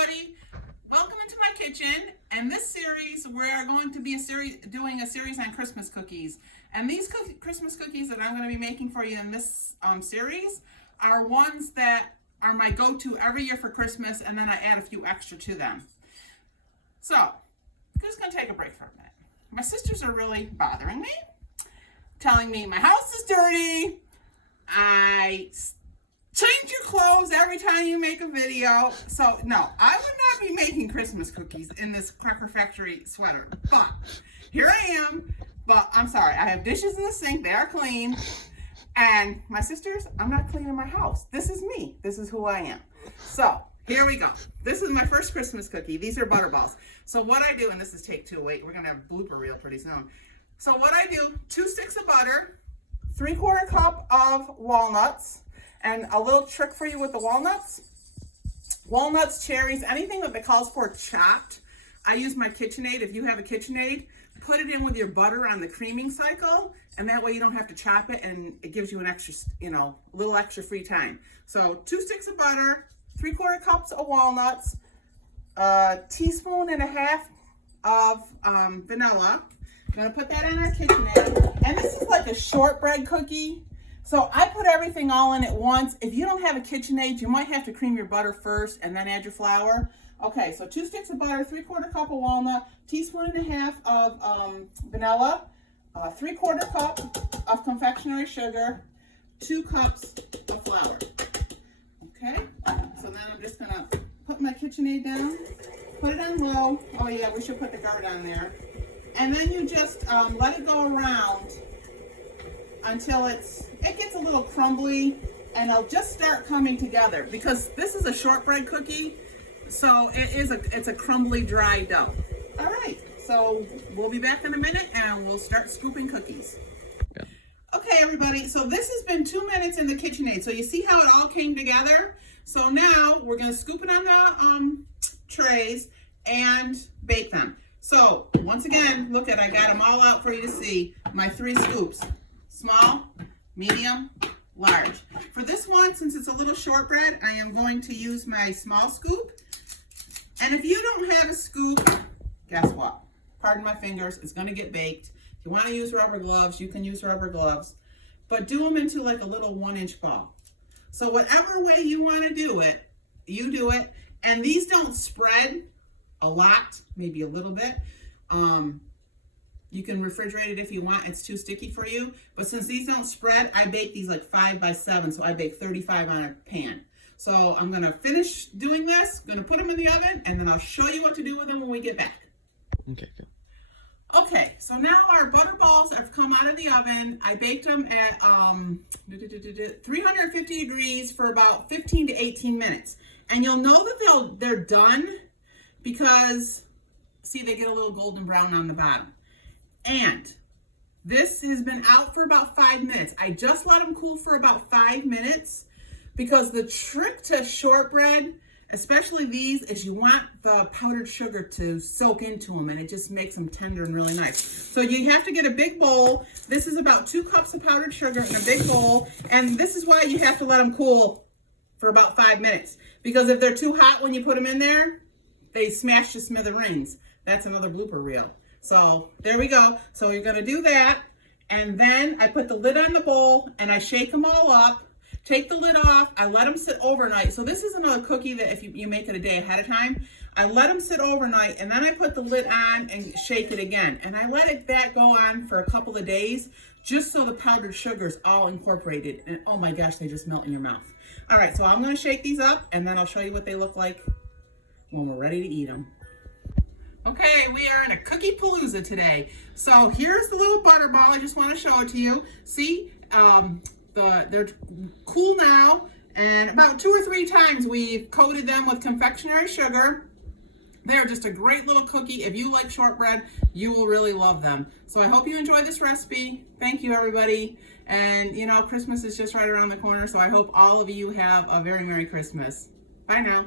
everybody. Welcome into my kitchen. And this series, we're going to be doing a series on Christmas cookies. And these Christmas cookies that I'm going to be making for you in this series are ones that are my go-to every year for Christmas, and then I add a few extra to them. So, I'm just going to take a break for a minute. My sisters are really bothering me, telling me my house is dirty. I change your clothes every time you make a video. So no, I would not be making Christmas cookies in this Cracker Factory sweater. But here I am. But I'm sorry, I have dishes in the sink. They are clean. And my sisters, I'm not cleaning my house. This is me. This is who I am. So here we go. This is my first Christmas cookie. These are Butterballs. So what I do, and this is take two. Wait, we're going to have a blooper reel pretty soon. So what I do, 2 sticks of butter, 3/4 cup of walnuts, and a little trick for you with the walnuts. Walnuts, cherries, anything that calls for chopped. I use my KitchenAid. If you have a KitchenAid, put it in with your butter on the creaming cycle, and that way you don't have to chop it, and it gives you an extra, a little extra free time. So 2 sticks of butter, 3/4 cups of walnuts, a teaspoon and a half of vanilla. I'm gonna put that in our KitchenAid. And this is like a shortbread cookie. So I put everything all in at once. If you don't have a KitchenAid, you might have to cream your butter first and then add your flour. Okay, so 2 sticks of butter, 3/4 cup of walnut, teaspoon and a half of vanilla, 3/4 cup of confectionery sugar, 2 cups of flour. Okay, so then I'm just gonna put my KitchenAid down, put it on low. Oh yeah, we should put the guard on there. And then you just let it go around until it gets a little crumbly, and it'll just start coming together, because this is a shortbread cookie, so it's a crumbly dry dough. All right, so we'll be back in a minute and we'll start scooping cookies. Yeah. Okay, everybody, so this has been 2 minutes in the KitchenAid. So you see how it all came together? So now we're gonna scoop it on the trays and bake them. So once again, look at, I got them all out for you to see. My 3 scoops. Small, medium, large. For this one, since it's a little shortbread, I am going to use my small scoop. And if you don't have a scoop, guess what? Pardon my fingers, it's gonna get baked. If you wanna use rubber gloves, you can use rubber gloves. But do them into like a little 1-inch ball. So whatever way you wanna do it, you do it. And these don't spread a lot, maybe a little bit. You can refrigerate it if you want. It's too sticky for you. But since these don't spread, I bake these like 5 by 7. So I bake 35 on a pan. So I'm going to finish doing this. Going to put them in the oven, and then I'll show you what to do with them when we get back. Okay, good. Okay, so now our Butterballs have come out of the oven. I baked them at 350 degrees for about 15 to 18 minutes. And you'll know that they're done because, see, they get a little golden brown on the bottom. And this has been out for about 5 minutes. I just let them cool for about 5 minutes, because the trick to shortbread, especially these, is you want the powdered sugar to soak into them, and it just makes them tender and really nice. So you have to get a big bowl. This is about 2 cups of powdered sugar in a big bowl, and this is why you have to let them cool for about 5 minutes, because if they're too hot when you put them in there, they smash to smithereens. That's another blooper reel. So there we go. So you're gonna do that. And then I put the lid on the bowl and I shake them all up. Take the lid off. I let them sit overnight. So this is another cookie that if you make it a day ahead of time, I let them sit overnight, and then I put the lid on and shake it again. And I let that go on for a couple of days, just so the powdered sugar is all incorporated. And oh my gosh, they just melt in your mouth. All right, so I'm gonna shake these up, and then I'll show you what they look like when we're ready to eat them. Okay, we are in a cookie palooza today. So here's the little Butterball. I just want to show it to you. See, they're cool now, and about 2 or 3 times we've coated them with confectionery sugar. They're just a great little cookie. If you like shortbread, you will really love them. So I hope you enjoyed this recipe. Thank you, everybody. And Christmas is just right around the corner, so I hope all of you have a very Merry Christmas. Bye now.